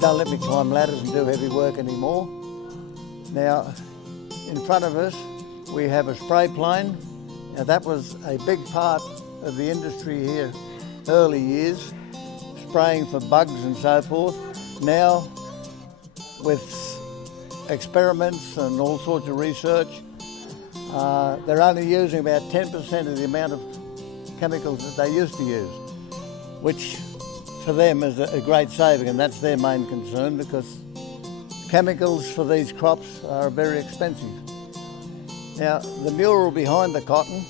don't let me climb ladders and do heavy work anymore. Now, in front of us, we have a spray plane. Now, that was a big part of the industry here, early years, spraying for bugs and so forth. Now, with experiments and all sorts of research, they're only using about 10% of the amount of chemicals that they used to use, which for them is a great saving, and that's their main concern, because chemicals for these crops are very expensive. Now, the mural behind the cotton,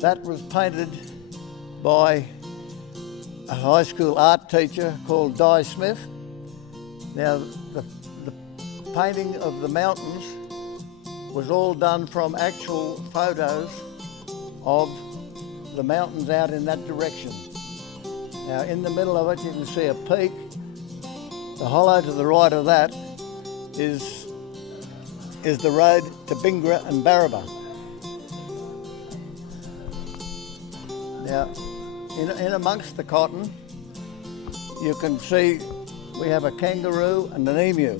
that was painted by a high school art teacher called Di Smith. Now, the painting of the mountains was all done from actual photos of the mountains out in that direction. Now, in the middle of it, you can see a peak. The hollow to the right of that is the road to Bingra and Barraba. Now, in amongst the cotton, you can see we have a kangaroo and an emu.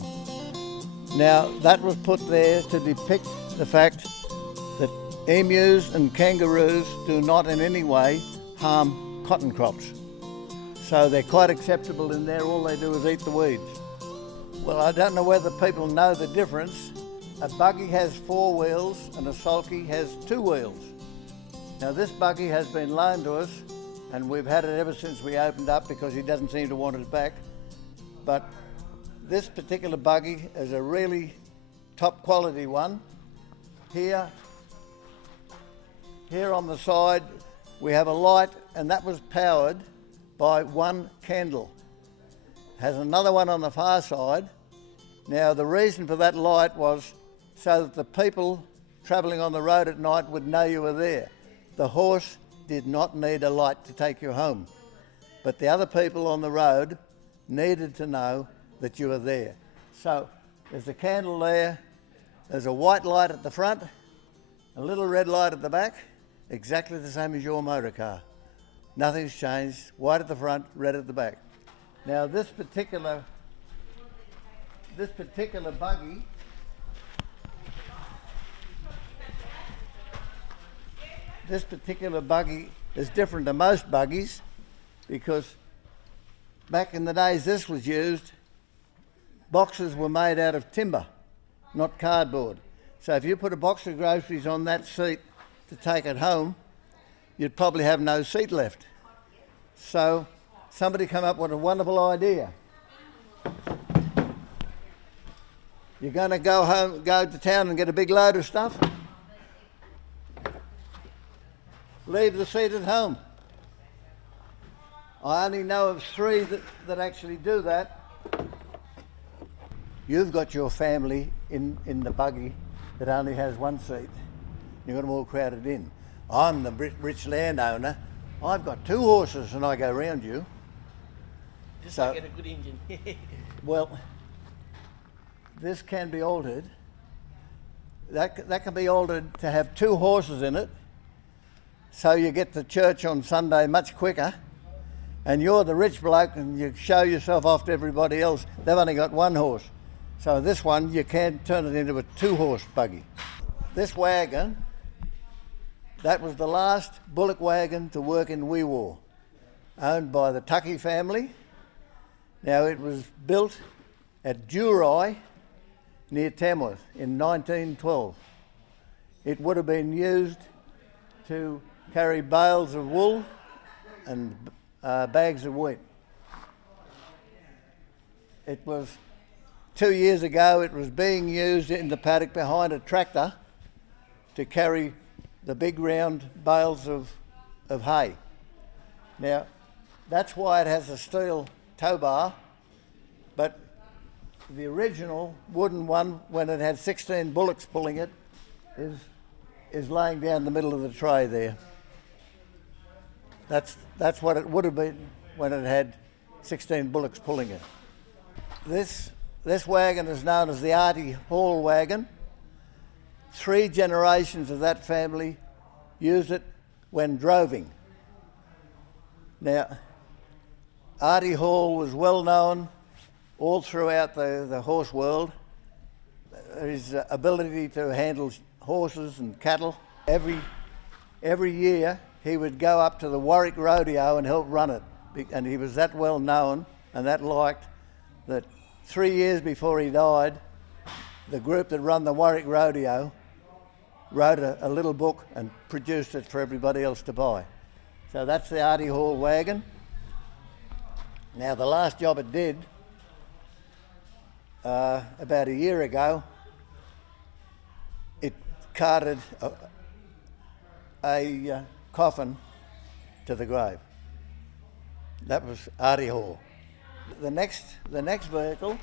Now, that was put there to depict the fact that emus and kangaroos do not in any way harm cotton crops. So they're quite acceptable in there. All they do is eat the weeds. Well, I don't know whether people know the difference. A buggy has 4 wheels and a sulky has 2 wheels. Now, this buggy has been loaned to us, and we've had it ever since we opened up because he doesn't seem to want it back. But this particular buggy is a really top quality one. Here on the side, we have a light, and that was powered by 1 candle. Has another one on the far side. Now, the reason for that light was so that the people travelling on the road at night would know you were there. The horse did not need a light to take you home, but the other people on the road needed to know that you were there. So there's a candle there, there's a white light at the front, a little red light at the back, exactly the same as your motor car. Nothing's changed, white at the front, red at the back. Now, this particular buggy is different to most buggies, because back in the days this was used, boxes were made out of timber, not cardboard. So if you put a box of groceries on that seat to take it home, you'd probably have no seat left. So somebody come up with a wonderful idea. You're going to go to town and get a big load of stuff? Leave the seat at home. I only know of 3 that actually do that. You've got your family in the buggy that only has 1 seat. You've got them all crowded in. I'm the rich landowner. I've got 2 horses and I go round you. Just to get a good engine. Well, this can be altered. That can be altered to have 2 horses in it, so you get to church on Sunday much quicker, and you're the rich bloke and you show yourself off to everybody else. They've only got 1 horse. So this one, you can turn it into a 2-horse buggy. This wagon, that was the last bullock wagon to work in Wee Waa, owned by the Tucky family. Now, it was built at Durai near Tamworth in 1912. It would have been used to carry bales of wool and bags of wheat. It was 2 years ago, it was being used in the paddock behind a tractor to carry the big round bales of hay. Now, that's why it has a steel tow bar, but the original wooden one, when it had 16 bullocks pulling it, is laying down the middle of the tray there. That's what it would have been when it had 16 bullocks pulling it. This wagon is known as the Artie Hall wagon. 3 generations of that family used it when droving. Now, Artie Hall was well known all throughout the horse world. His ability to handle horses and cattle. Every year he would go up to the Warwick Rodeo and help run it. And he was that well known and that liked that 3 years before he died, the group that run the Warwick Rodeo wrote a little book and produced it for everybody else to buy. So that's the Artie Hall wagon. Now the last job it did, about a year ago, it carted a coffin to the grave. That was Artie Hall. The next vehicle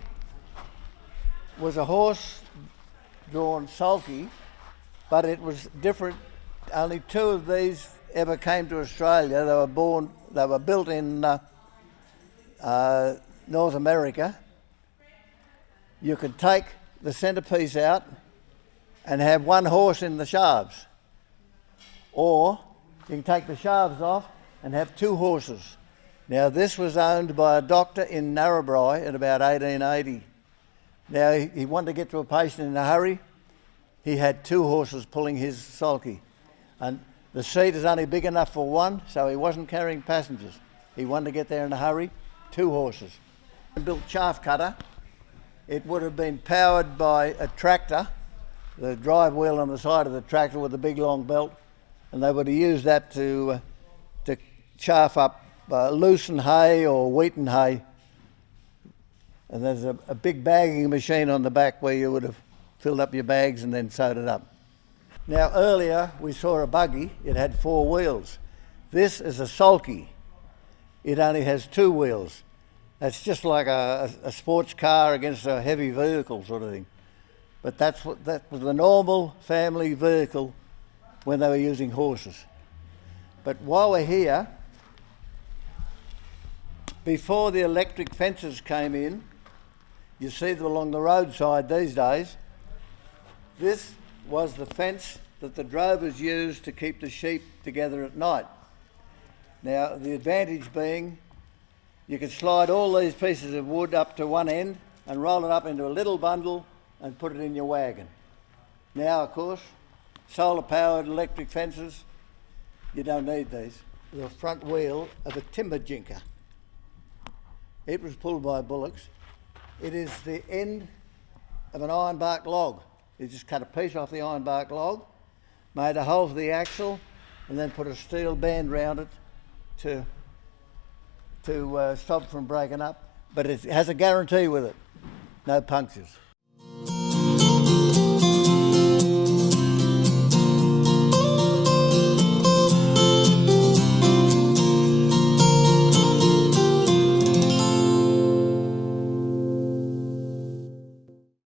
was a horse-drawn sulky, but it was different. Only 2 of these ever came to Australia. They were built in North America. You could take the centrepiece out and have 1 horse in the shafts, or you can take the shafts off and have 2 horses. Now this was owned by a doctor in Narrabri in about 1880. Now he wanted to get to a patient in a hurry. He had 2 horses pulling his sulky, and the seat is only big enough for 1, so he wasn't carrying passengers. He wanted to get there in a hurry, 2 horses. Built chaff cutter. It would have been powered by a tractor, the drive wheel on the side of the tractor with a big long belt, and they would have used that to chaff up loosen hay or wheaten hay. And there's a big bagging machine on the back where you would have filled up your bags and then sewed it up. Now earlier we saw a buggy. It had 4 wheels. This is a sulky. It only has 2 wheels. That's just like a sports car against a heavy vehicle sort of thing. But that was the normal family vehicle when they were using horses. But while we're here, before the electric fences came in, you see them along the roadside these days, this was the fence that the drovers used to keep the sheep together at night. Now the advantage being you could slide all these pieces of wood up to one end and roll it up into a little bundle and put it in your wagon. Now of course, solar powered electric fences, you don't need these. The front wheel of a timber jinker. It was pulled by bullocks. It is the end of an ironbark log. You just cut a piece off the ironbark log, made a hole for the axle, and then put a steel band round it to stop it from breaking up. But it has a guarantee with it, no punctures.